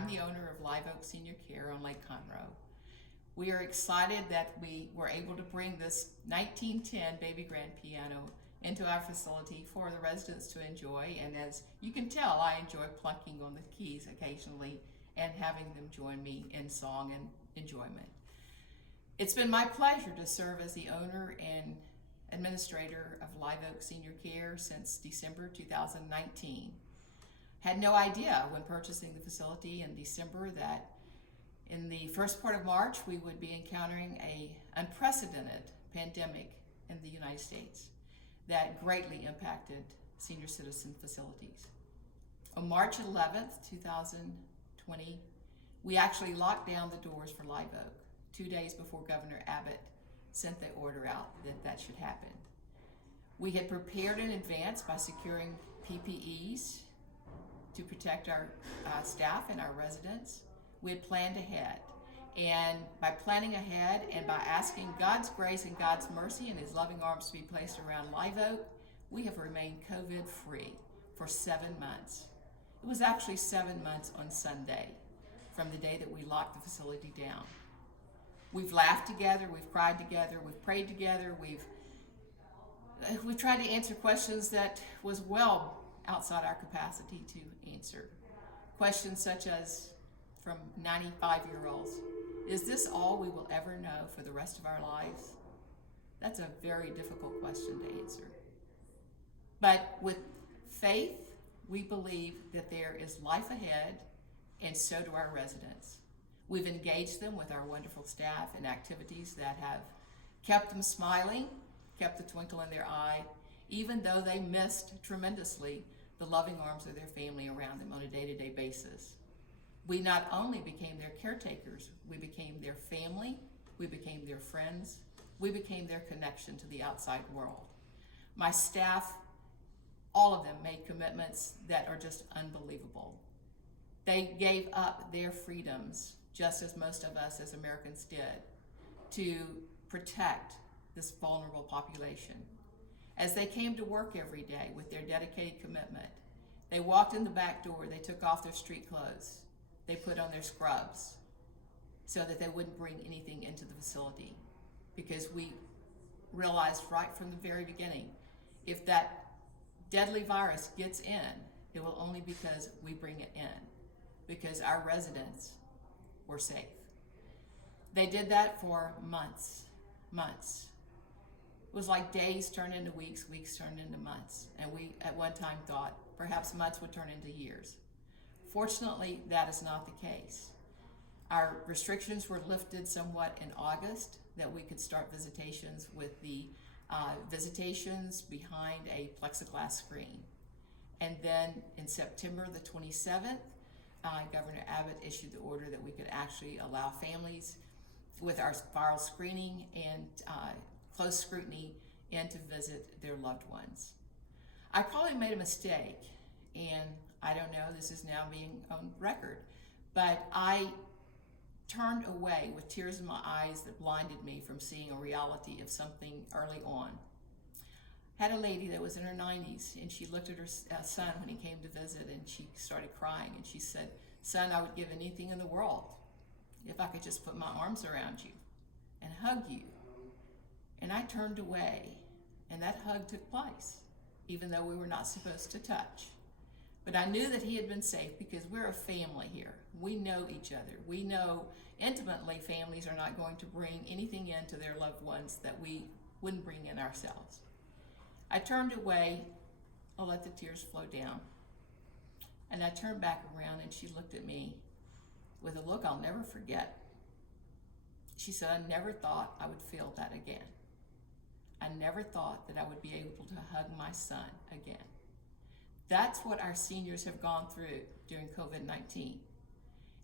I'm the owner of Live Oak Senior Care on Lake Conroe. We are excited that we were able to bring this 1910 baby grand piano into our facility for the residents to enjoy, and as you can tell, I enjoy plunking on the keys occasionally and having them join me in song and enjoyment. It's been my pleasure to serve as the owner and administrator of Live Oak Senior Care since December 2019. Had no idea when purchasing the facility in December that in the first part of March we would be encountering an unprecedented pandemic in the United States that greatly impacted senior citizen facilities. On March 11th, 2020, we actually locked down the doors for Live Oak 2 days before Governor Abbott sent the order out that that should happen. We had prepared in advance by securing PPEs to protect our staff and our residents. We had planned ahead. And by planning ahead and by asking God's grace and God's mercy and His loving arms to be placed around Live Oak, we have remained COVID-free for 7 months. It was actually 7 months on Sunday from the day that we locked the facility down. We've laughed together, we've cried together, we've prayed together, we've tried to answer questions that was well outside our capacity to answer. Questions such as from 95-year-olds, is this all we will ever know for the rest of our lives? That's a very difficult question to answer. But with faith, we believe that there is life ahead, and so do our residents. We've engaged them with our wonderful staff in activities that have kept them smiling, kept the twinkle in their eye, even though they missed tremendously the loving arms of their family around them on a day-to-day basis. We not only became their caretakers, we became their family, we became their friends, we became their connection to the outside world. My staff, all of them, made commitments that are just unbelievable. They gave up their freedoms, just as most of us as Americans did, to protect this vulnerable population. As they came to work every day with their dedicated commitment, they walked in the back door, they took off their street clothes, they put on their scrubs so that they wouldn't bring anything into the facility, because we realized right from the very beginning, if that deadly virus gets in, it will only because we bring it in, because our residents were safe. They did that for months. It was like days turned into weeks, weeks turned into months, and we at one time thought perhaps months would turn into years. Fortunately, that is not the case. Our restrictions were lifted somewhat in August, that we could start visitations with the visitations behind a plexiglass screen. And then in September the 27th, Governor Abbott issued the order that we could actually allow families with our viral screening and close scrutiny in to visit their loved ones. I probably made a mistake, and I don't know, this is now being on record, but I turned away with tears in my eyes that blinded me from seeing a reality of something early on. Had a lady that was in her 90s, and she looked at her son when he came to visit, and she started crying, and she said, "Son, I would give anything in the world if I could just put my arms around you and hug you." And I turned away, and that hug took place, even though we were not supposed to touch. But I knew that he had been safe because we're a family here. We know each other. We know intimately families are not going to bring anything into their loved ones that we wouldn't bring in ourselves. I turned away. I'll let the tears flow down. And I turned back around, and she looked at me with a look I'll never forget. She said, "I never thought I would feel that again. I never thought that I would be able to hug my son again." That's what our seniors have gone through during COVID-19.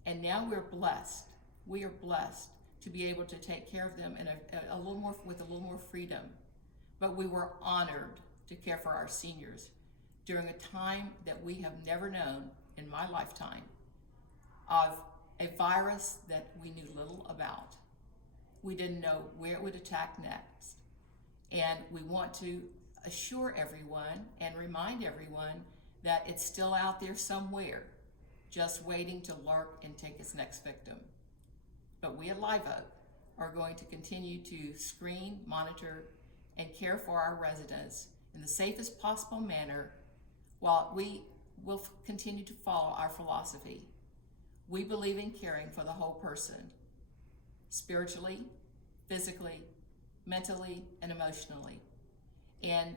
And now we're blessed. We are blessed to be able to take care of them in a little more, with a little more freedom. But we were honored to care for our seniors during a time that we have never known in my lifetime of a virus that we knew little about. We didn't know where it would attack next. And we want to assure everyone and remind everyone that it's still out there somewhere, just waiting to lurk and take its next victim. But we at Live Oak are going to continue to screen, monitor, and care for our residents in the safest possible manner while we will continue to follow our philosophy. We believe in caring for the whole person, spiritually, physically, mentally, and emotionally. And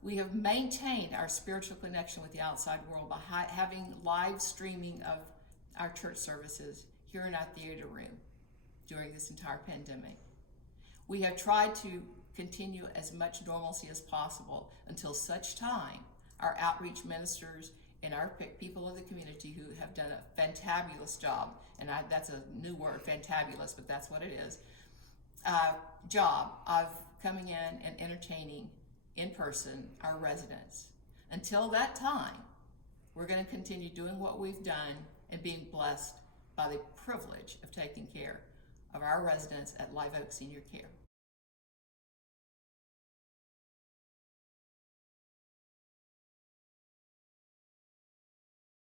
we have maintained our spiritual connection with the outside world by having live streaming of our church services here in our theater room during this entire pandemic. We have tried to continue as much normalcy as possible until such time our outreach ministers and our people of the community who have done a fantabulous job, and that's a new word, fantabulous, but that's what it is, job of coming in and entertaining in person our residents. Until that time, we're going to continue doing what we've done and being blessed by the privilege of taking care of our residents at Live Oak Senior Care.